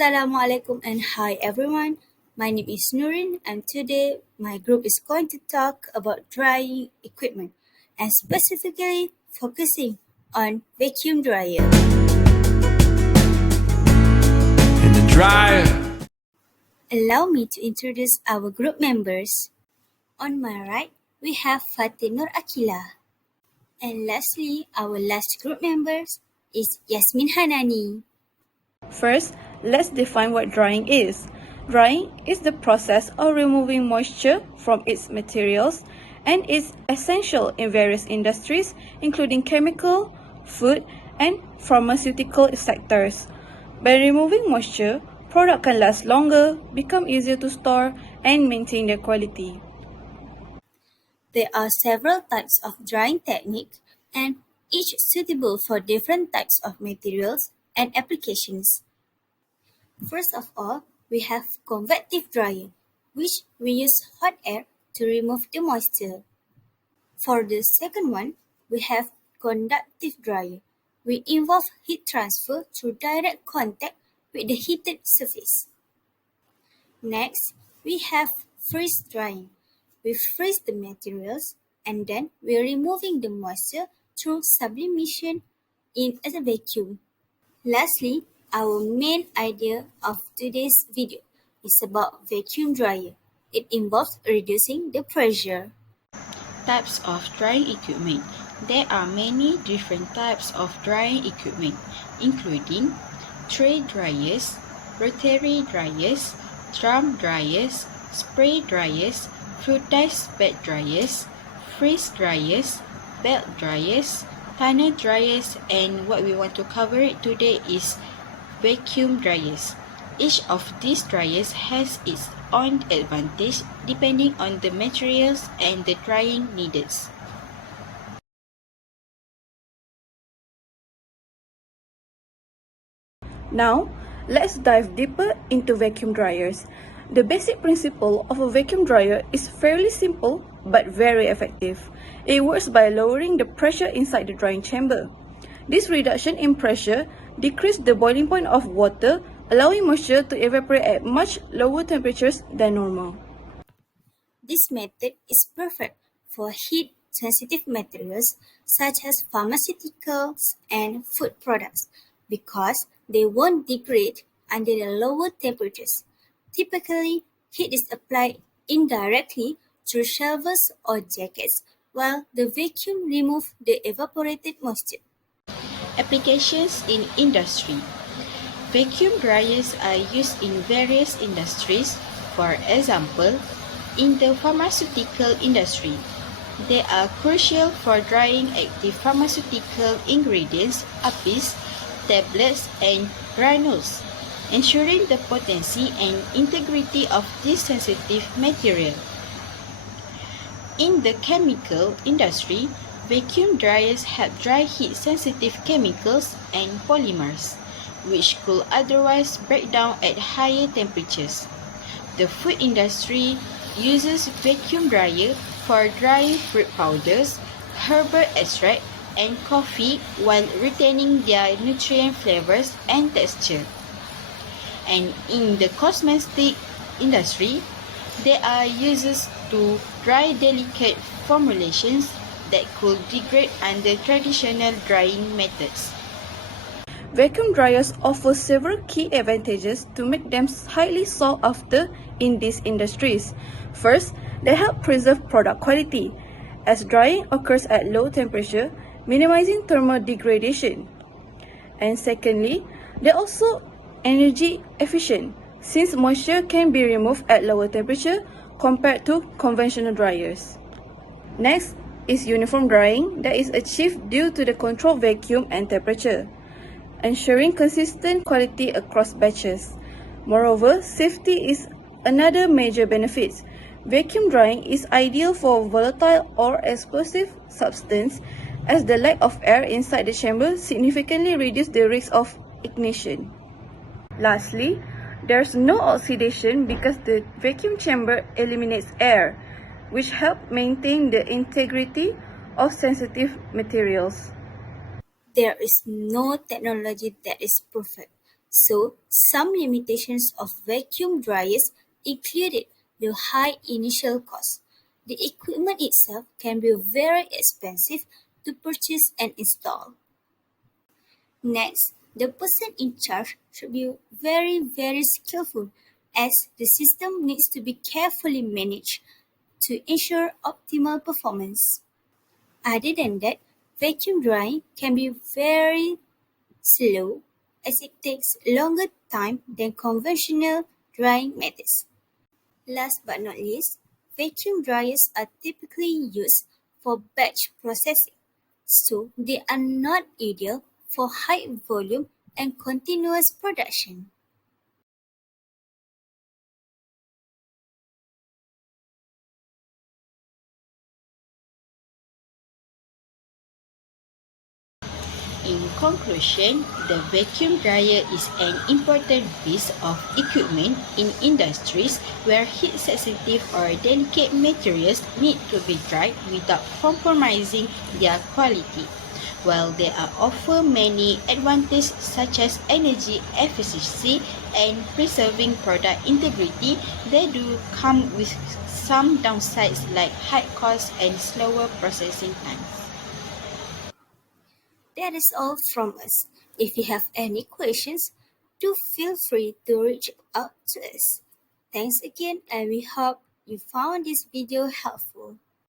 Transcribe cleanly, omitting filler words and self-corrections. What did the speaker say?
Assalamualaikum and hi everyone. My name is NURIN and today my group is going to talk about drying equipment and specifically focusing on vacuum dryer. In the dryer. Allow me to introduce our group members. On my right, we have FATIN Nur AQILAH. And lastly, our last group members is YASMIN HANANI. First, let's define what drying is. Drying is the process of removing moisture from its materials and is essential in various industries including chemical, food, and pharmaceutical sectors. By removing moisture, product can last longer, become easier to store, and maintain their quality. There are several types of drying technique and each suitable for different types of materials and applications. First of all, we have convective dryer, which we use hot air to remove the moisture. For the second one, we have conductive dryer. We involve heat transfer through direct contact with the heated surface. Next, we have freeze drying. We freeze the materials and then we are removing the moisture through sublimation in a vacuum. Lastly, our main idea of today's video is about vacuum dryer. It involves reducing the pressure. Types of drying equipment. There are many different types of drying equipment, including tray dryers, rotary dryers, drum dryers, spray dryers, fluidized bed dryers, freeze dryers, belt dryers, tunnel dryers, and what we want to cover today is vacuum dryers. Each of these dryers has its own advantage depending on the materials and the drying needs. Now, let's dive deeper into vacuum dryers. The basic principle of a vacuum dryer is fairly simple but very effective. It works by lowering the pressure inside the drying chamber. This reduction in pressure decreases the boiling point of water, allowing moisture to evaporate at much lower temperatures than normal. This method is perfect for heat-sensitive materials such as pharmaceuticals and food products because they won't degrade under the lower temperatures. Typically, heat is applied indirectly through shelves or jackets while the vacuum removes the evaporated moisture. Applications in industry. Vacuum dryers are used in various industries. For example, in the pharmaceutical industry, they are crucial for drying active pharmaceutical ingredients, APIs, tablets, and granules, ensuring the potency and integrity of this sensitive material. In the chemical industry, vacuum dryers help dry heat-sensitive chemicals and polymers, which could otherwise break down at higher temperatures. The food industry uses vacuum dryer for drying fruit powders, herbal extract, and coffee while retaining their nutrient flavors and texture. And in the cosmetic industry, there are uses to dry delicate formulations that could degrade under traditional drying methods. Vacuum dryers offer several key advantages to make them highly sought after in these industries. First, they help preserve product quality, as drying occurs at low temperature, minimizing thermal degradation. And secondly, they're also energy efficient, since moisture can be removed at lower temperature compared to conventional dryers. Next is uniform drying that is achieved due to the controlled vacuum and temperature, ensuring consistent quality across batches. Moreover, safety is another major benefit. Vacuum drying is ideal for volatile or explosive substance as the lack of air inside the chamber significantly reduces the risk of ignition. Lastly, there's no oxidation because the vacuum chamber eliminates air, which helps maintain the integrity of sensitive materials. There is no technology that is perfect. So, some limitations of vacuum dryers included the high initial cost. The equipment itself can be very expensive to purchase and install. Next, the person in charge should be very skillful as the system needs to be carefully managed to ensure optimal performance. Other than that, vacuum drying can be very slow as it takes longer time than conventional drying methods. Last but not least, vacuum dryers are typically used for batch processing, so they are not ideal for high volume and continuous production. In conclusion, the vacuum dryer is an important piece of equipment in industries where heat-sensitive or delicate materials need to be dried without compromising their quality. While there are offer many advantages such as energy efficiency and preserving product integrity, they do come with some downsides like high cost and slower processing times. That is all from us. If you have any questions, do feel free to reach out to us. Thanks again, and we hope you found this video helpful.